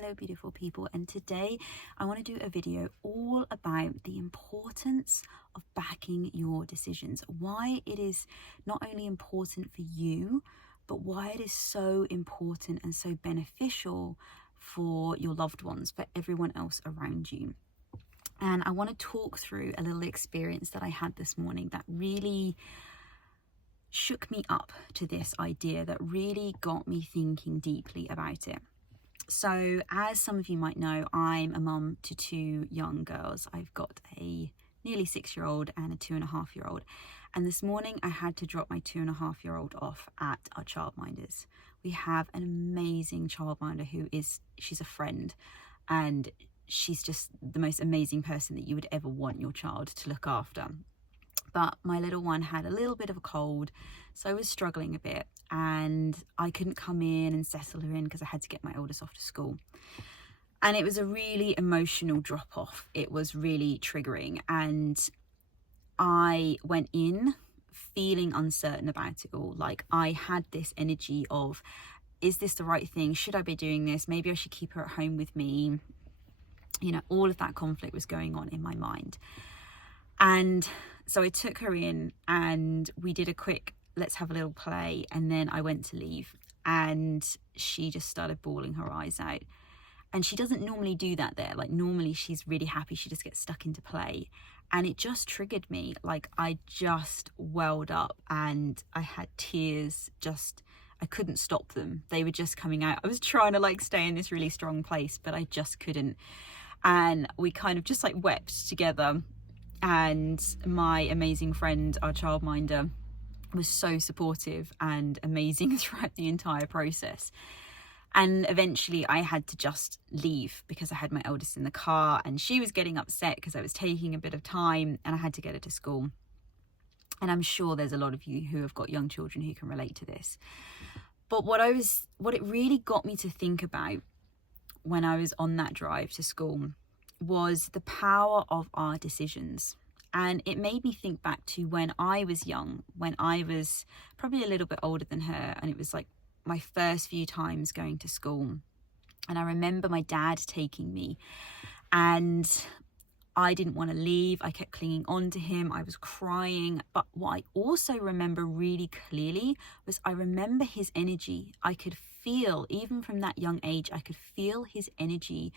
Hello beautiful people, and today I want to do a video all about the importance of backing your decisions, why it is not only important for you but why it is so important and so beneficial for your loved ones, for everyone else around you. And I want to talk through a little experience that I had this morning that really shook me up to this idea, that really got me thinking deeply about it. So, as some of you might know, I'm a mum to two young girls. I've got a nearly 6-year-old and a 2.5-year-old. And this morning I had to drop my 2.5-year-old off at our childminders. We have an amazing childminder she's a friend, and she's just the most amazing person that you would ever want your child to look after. But my little one had a little bit of a cold, so I was struggling a bit, and I couldn't come in and settle her in because I had to get my oldest off to school. And it was a really emotional drop off. It was really triggering, and I went in feeling uncertain about it all. Like, I had this energy of, is this the right thing? Should I be doing this? Maybe I should keep her at home with me. You know, all of that conflict was going on in my mind. And so I took her in and we did a quick, let's have a little play. And then I went to leave and she just started bawling her eyes out. And she doesn't normally do that there. Like, normally she's really happy. She just gets stuck into play. And it just triggered me. Like, I just welled up and I had tears. I couldn't stop them. They were just coming out. I was trying to stay in this really strong place, but I just couldn't. And we kind of just wept together. And my amazing friend, our childminder, was so supportive and amazing throughout the entire process. And eventually I had to just leave because I had my eldest in the car and she was getting upset because I was taking a bit of time and I had to get her to school. And I'm sure there's a lot of you who have got young children who can relate to this. But what it really got me to think about when I was on that drive to school was the power of our decisions. And it made me think back to when I was young, when I was probably a little bit older than her, and it was my first few times going to school. And I remember my dad taking me, and I didn't want to leave. I kept clinging on to him. I was crying. But what I also remember really clearly was I remember his energy. I could feel, even from that young age, I could feel his energy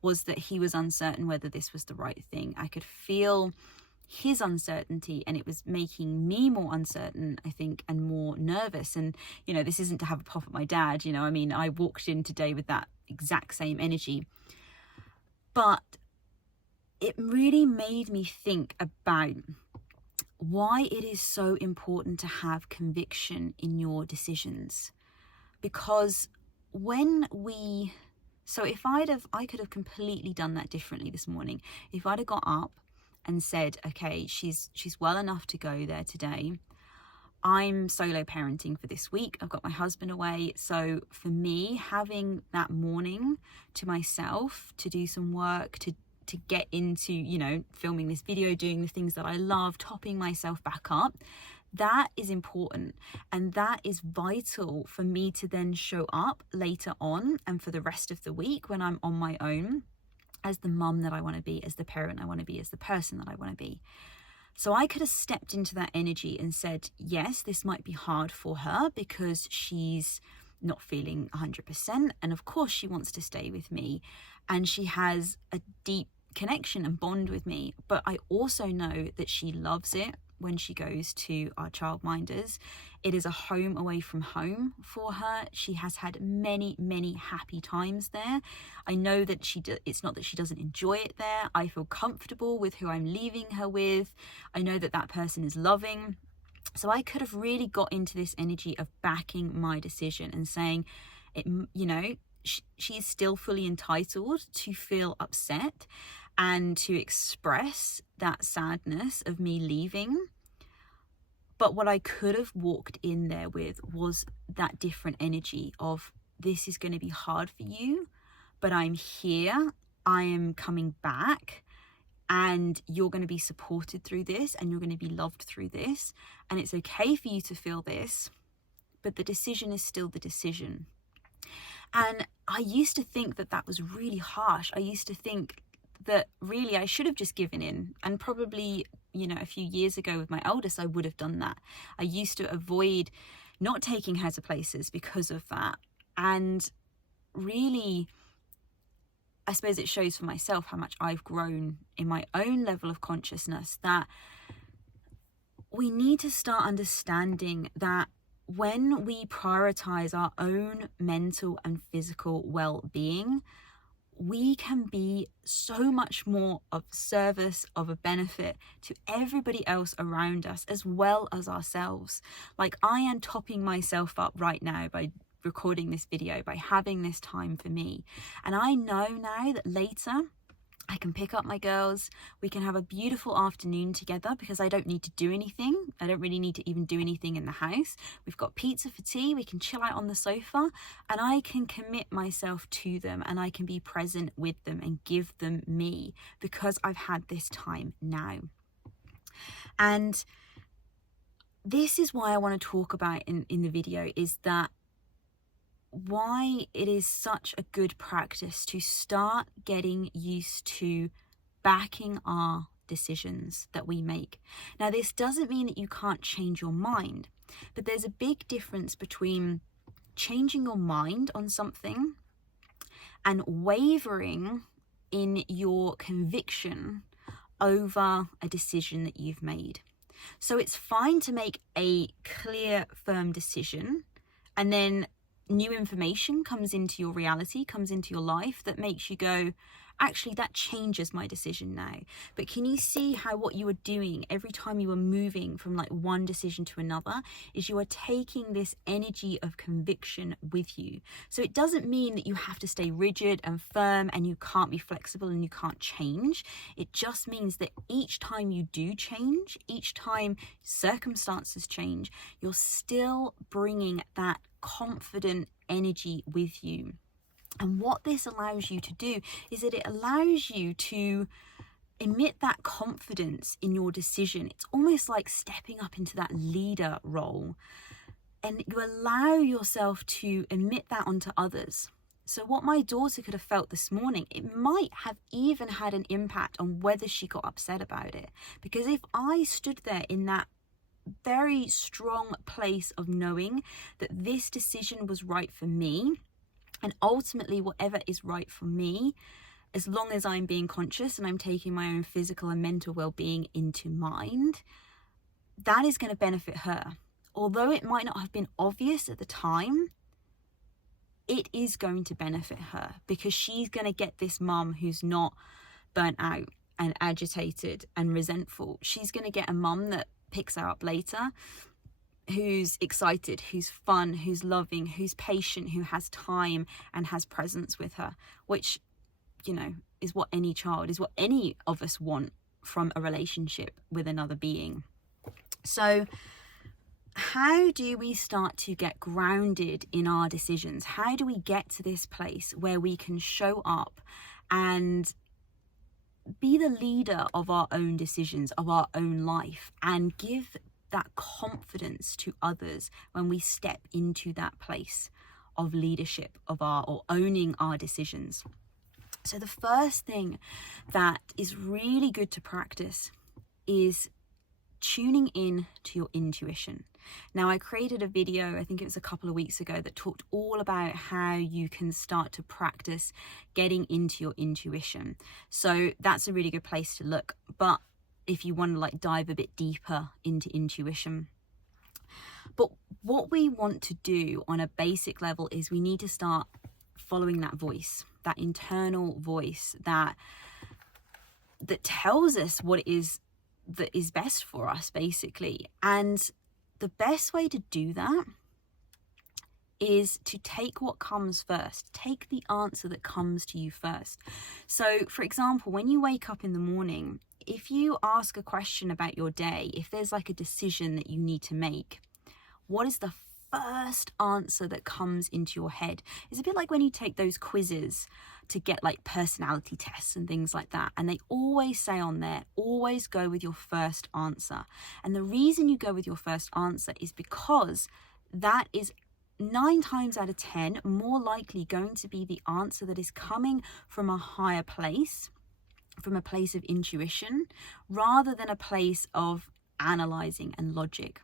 was that he was uncertain whether this was the right thing. I could feel his uncertainty, and it was making me more uncertain, I think, and more nervous. And, this isn't to have a pop at my dad, I walked in today with that exact same energy. But it really made me think about why it is so important to have conviction in your decisions. Because if I could have completely done that differently this morning. If I'd have got up and said, okay, she's well enough to go there today. I'm solo parenting for this week. I've got my husband away. So for me, having that morning to myself to do some work, to get into, filming this video, doing the things that I love, topping myself back up, that is important. And that is vital for me to then show up later on and for the rest of the week when I'm on my own, as the mum that I want to be, as the parent I want to be, as the person that I want to be. So I could have stepped into that energy and said, yes, this might be hard for her because she's not feeling 100%. And of course she wants to stay with me and she has a deep connection and bond with me. But I also know that she loves it when she goes to our childminders. It is a home away from home for her. She has had many, many happy times there. I know that it's not that she doesn't enjoy it there. I feel comfortable with who I'm leaving her with. I know that person is loving. So I could have really got into this energy of backing my decision and saying, she is still fully entitled to feel upset and to express that sadness of me leaving. But what I could have walked in there with was that different energy of, this is going to be hard for you, but I'm here, I am coming back, and you're going to be supported through this, and you're going to be loved through this, and it's okay for you to feel this, but the decision is still the decision. And I used to think that that was really harsh. I used to think that really I should have just given in. And probably, you know, a few years ago with my eldest, I would have done that. I used to avoid not taking her to places because of that. And really, I suppose it shows for myself how much I've grown in my own level of consciousness, that we need to start understanding that when we prioritize our own mental and physical well-being, we can be so much more of service, of a benefit to everybody else around us, as well as ourselves. Like, I am topping myself up right now by recording this video, by having this time for me. And I know now that later I can pick up my girls, we can have a beautiful afternoon together because I don't need to do anything. I don't really need to even do anything in the house. We've got pizza for tea, we can chill out on the sofa, and I can commit myself to them and I can be present with them and give them me because I've had this time now. And this is why I want to talk about in the video, is that why it is such a good practice to start getting used to backing our decisions that we make. Now, this doesn't mean that you can't change your mind, but there's a big difference between changing your mind on something and wavering in your conviction over a decision that you've made. So it's fine to make a clear, firm decision, and then new information comes into your reality, comes into your life that makes you go, actually, that changes my decision now. But can you see how what you are doing every time you are moving from like one decision to another is you are taking this energy of conviction with you? So it doesn't mean that you have to stay rigid and firm and you can't be flexible and you can't change. It just means that each time you do change, each time circumstances change, you're still bringing that confident energy with you. And what this allows you to do is that it allows you to emit that confidence in your decision. It's almost like stepping up into that leader role, and you allow yourself to emit that onto others. So what my daughter could have felt this morning, it might have even had an impact on whether she got upset about it. Because if I stood there in that very strong place of knowing that this decision was right for me, and ultimately whatever is right for me, as long as I'm being conscious and I'm taking my own physical and mental well-being into mind, that is going to benefit her. Although it might not have been obvious at the time, it is going to benefit her because she's going to get this mum who's not burnt out and agitated and resentful. She's going to get a mum that picks her up later, who's excited, who's fun, who's loving, who's patient, who has time and has presence with her, which, you know, is what any child, is what any of us want from a relationship with another being. So how do we start to get grounded in our decisions? How do we get to this place where we can show up and be the leader of our own decisions, of our own life, and give that confidence to others when we step into that place of leadership of or owning our decisions? So the first thing that is really good to practice is tuning in to your intuition. Now, I created a video, I think it was a couple of weeks ago, that talked all about how you can start to practice getting into your intuition. So that's a really good place to look. But if you want to like dive a bit deeper into intuition. But what we want to do on a basic level is we need to start following that voice, that internal voice that tells us what it is that is best for us, basically. And the best way to do that is to take what comes first. Take the answer that comes to you first. So, for example, when you wake up in the morning, if you ask a question about your day, if there's like a decision that you need to make, what is the first answer that comes into your head? It's a bit like when you take those quizzes to get like personality tests and things like that, and they always say on there, always go with your first answer. And the reason you go with your first answer is because that is 9 times out of 10 more likely going to be the answer that is coming from a higher place, from a place of intuition, rather than a place of analyzing and logic.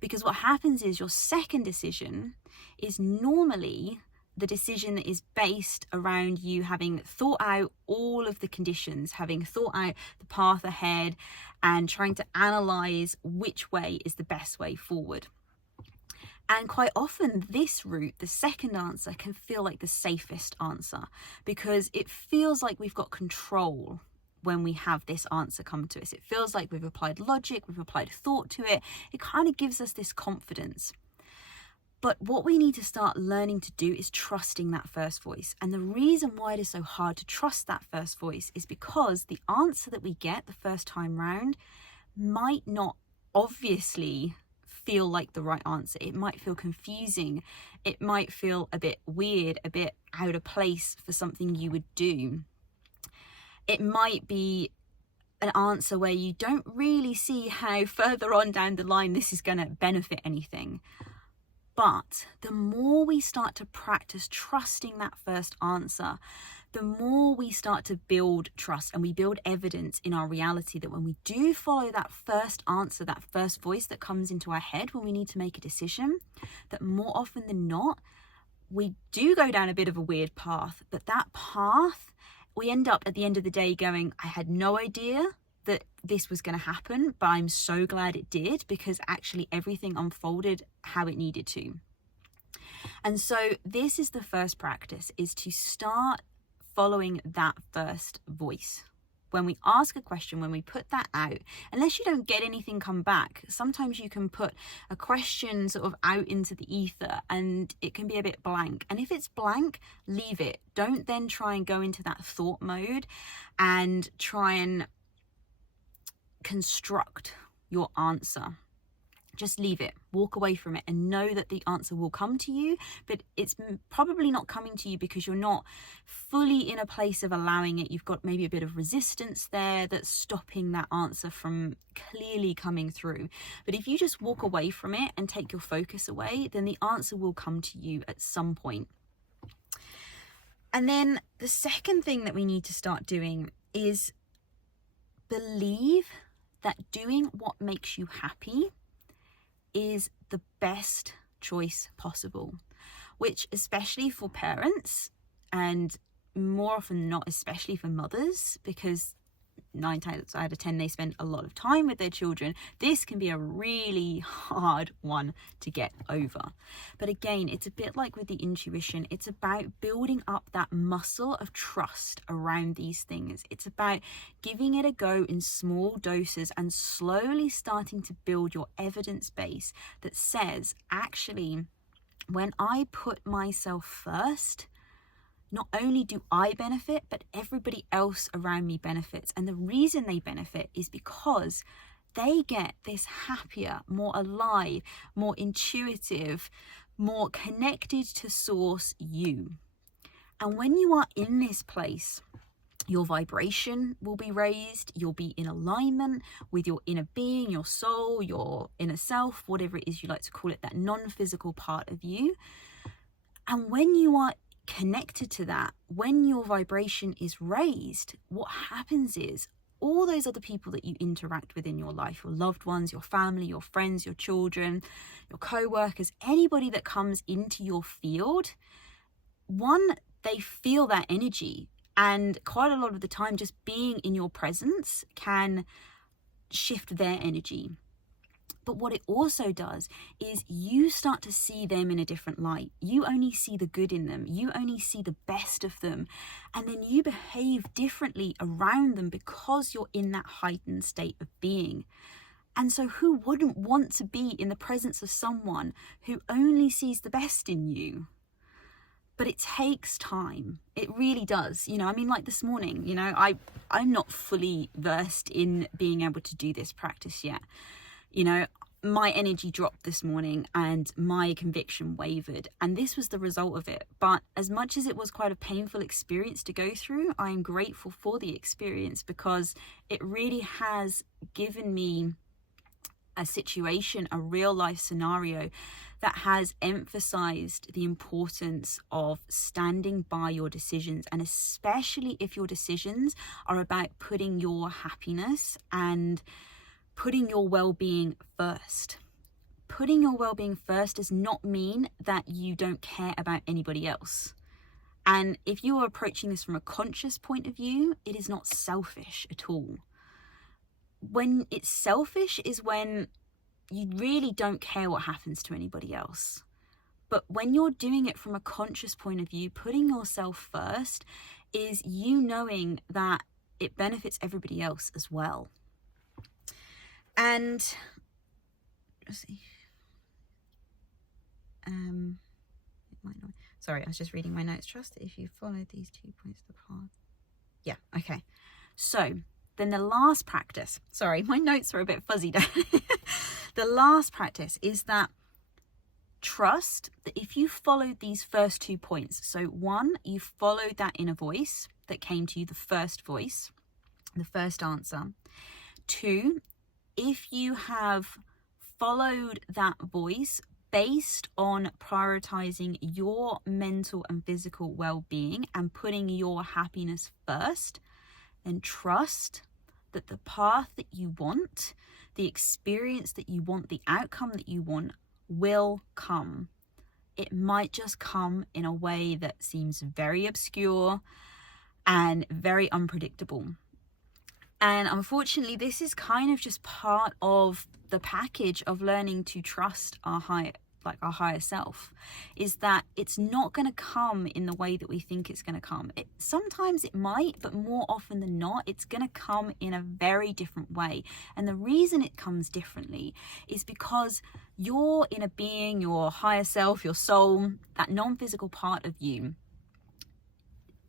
Because what happens is your second decision is normally the decision that is based around you having thought out all of the conditions, having thought out the path ahead, and trying to analyze which way is the best way forward. And quite often this route, the second answer, can feel like the safest answer because it feels like we've got control when we have this answer come to us. It feels like we've applied logic, we've applied thought to it. It kind of gives us this confidence. But what we need to start learning to do is trusting that first voice. And the reason why it is so hard to trust that first voice is because the answer that we get the first time round might not obviously feel like the right answer. It might feel confusing. It might feel a bit weird, a bit out of place for something you would do. It might be an answer where you don't really see how further on down the line this is going to benefit anything. But the more we start to practice trusting that first answer, the more we start to build trust and we build evidence in our reality that when we do follow that first answer, that first voice that comes into our head when we need to make a decision, that more often than not, we do go down a bit of a weird path. But that path, we end up at the end of the day going, I had no idea that this was going to happen, but I'm so glad it did because actually everything unfolded how it needed to. And so this is the first practice, is to start following that first voice. When we ask a question, when we put that out, unless you don't get anything come back, sometimes you can put a question sort of out into the ether and it can be a bit blank. And if it's blank, leave it. Don't then try and go into that thought mode and try and construct your answer. Just leave it, walk away from it, and know that the answer will come to you, but it's probably not coming to you because you're not fully in a place of allowing it. You've got maybe a bit of resistance there that's stopping that answer from clearly coming through. But if you just walk away from it and take your focus away, then the answer will come to you at some point. And then the second thing that we need to start doing is believe that doing what makes you happy is the best choice possible, which especially for parents, and more often than not, especially for mothers, because 9 times out of 10 they spend a lot of time with their children, this can be a really hard one to get over. But again, it's a bit like with the intuition. It's about building up that muscle of trust around these things. It's about giving it a go in small doses and slowly starting to build your evidence base that says, actually, when I put myself first, not only do I benefit, but everybody else around me benefits. And the reason they benefit is because they get this happier, more alive, more intuitive, more connected to source you. And when you are in this place, your vibration will be raised, you'll be in alignment with your inner being, your soul, your inner self, whatever it is you like to call it, that non-physical part of you. And when you are connected to that, when your vibration is raised, what happens is all those other people that you interact with in your life, your loved ones, your family, your friends, your children, your co-workers, anybody that comes into your field, one, they feel that energy. And quite a lot of the time, just being in your presence can shift their energy. But what it also does is you start to see them in a different light. You only see the good in them. You only see the best of them. And then you behave differently around them because you're in that heightened state of being. And so who wouldn't want to be in the presence of someone who only sees the best in you? But it takes time. It really does. I mean, like this morning, I'm not fully versed in being able to do this practice yet. My energy dropped this morning and my conviction wavered, and this was the result of it. But as much as it was quite a painful experience to go through, I am grateful for the experience because it really has given me a situation, a real life scenario that has emphasized the importance of standing by your decisions, and especially if your decisions are about putting your happiness and putting your well-being first. Putting your well-being first does not mean that you don't care about anybody else. And if you are approaching this from a conscious point of view, it is not selfish at all. When it's selfish is when you really don't care what happens to anybody else. But when you're doing it from a conscious point of view, putting yourself first is you knowing that it benefits everybody else as well. And let's see. Sorry, I was just reading my notes. Trust that if you follow these 2 points, the path. Yeah, okay. So then the last practice, sorry, my notes are a bit fuzzy there. The last practice is that trust that if you followed these first 2 points, so 1, you followed that inner voice that came to you, the first voice, the first answer. 2, if you have followed that voice based on prioritizing your mental and physical well-being and putting your happiness first, then trust that the path that you want, the experience that you want, the outcome that you want will come. It might just come in a way that seems very obscure and very unpredictable. And unfortunately, this is kind of just part of the package of learning to trust our higher self, is that it's not going to come in the way that we think it's going to come. Sometimes it might, but more often than not, it's going to come in a very different way. And the reason it comes differently is because your inner being, your higher self, your soul, that non-physical part of you,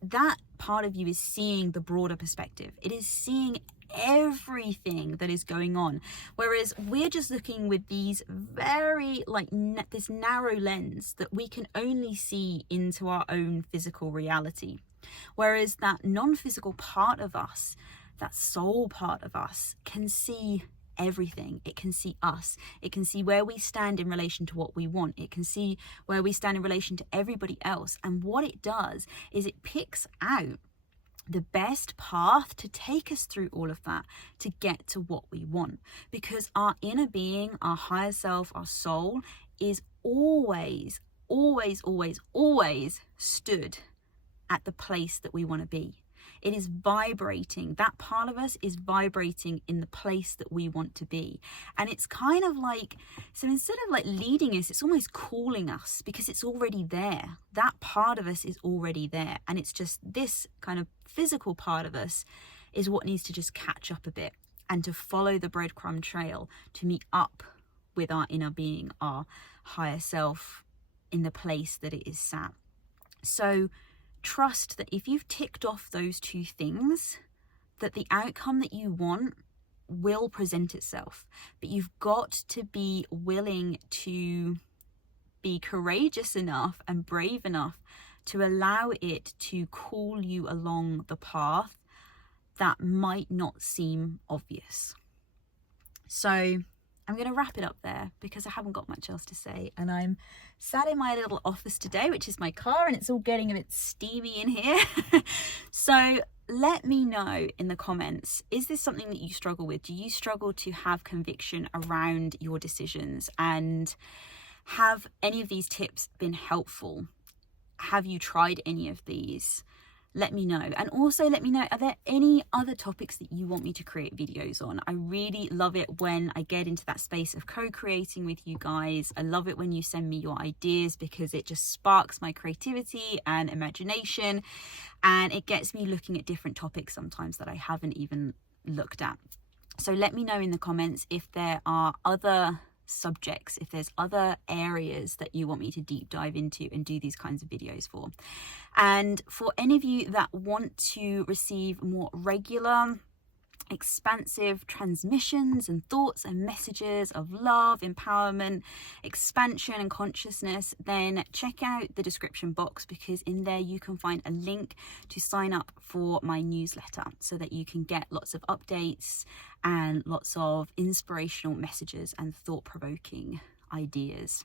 that part of you is seeing the broader perspective. It is seeing everything that is going on, whereas we're just looking with these very this narrow lens that we can only see into our own physical reality, whereas that non-physical part of us, that soul part of us, can see everything. It can see us. It can see where we stand in relation to what we want. It can see where we stand in relation to everybody else. And what it does is it picks out the best path to take us through all of that to get to what we want. Because our inner being, our higher self, our soul is always, always, always, always stood at the place that we want to be. It is vibrating. That part of us is vibrating in the place that we want to be. And it's kind of like, so instead of like leading us, it's almost calling us, because it's already there. That part of us is already there. And it's just this kind of physical part of us is what needs to just catch up a bit and to follow the breadcrumb trail to meet up with our inner being, our higher self, in the place that it is sat. So trust that if you've ticked off those 2 things, that the outcome that you want will present itself. But you've got to be willing to be courageous enough and brave enough to allow it to call you along the path that might not seem obvious. So I'm going to wrap it up there because I haven't got much else to say, and I'm sat in my little office today, which is my car, and it's all getting a bit steamy in here. So let me know in the comments, is this something that you struggle with? Do you struggle to have conviction around your decisions? And have any of these tips been helpful? Have you tried any of these? Let me know. And also let me know, are there any other topics that you want me to create videos on? I really love it when I get into that space of co-creating with you guys. I love it when you send me your ideas, because it just sparks my creativity and imagination, and it gets me looking at different topics sometimes that I haven't even looked at. So let me know in the comments if there are other subjects, if there's other areas that you want me to deep dive into and do these kinds of videos for. And for any of you that want to receive more regular expansive transmissions and thoughts and messages of love, empowerment, expansion and consciousness, then check out the description box, because in there you can find a link to sign up for my newsletter so that you can get lots of updates and lots of inspirational messages and thought-provoking ideas.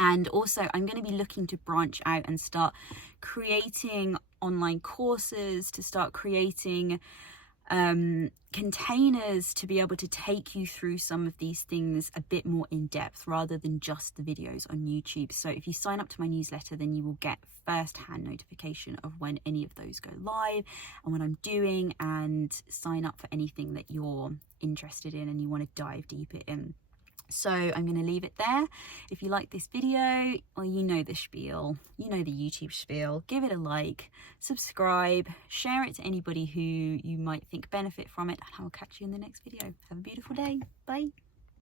And also, I'm going to be looking to branch out and start creating online courses, to start creating containers to be able to take you through some of these things a bit more in depth rather than just the videos on YouTube. So if you sign up to my newsletter, then you will get first-hand notification of when any of those go live and what I'm doing, and sign up for anything that you're interested in and you want to dive deeper in. So I'm going to leave it there. If you like this video, well, you know the spiel, you know the YouTube spiel, give it a like, subscribe, share it to anybody who you might think benefit from it, and I will catch you in the next video. Have a beautiful day. Bye.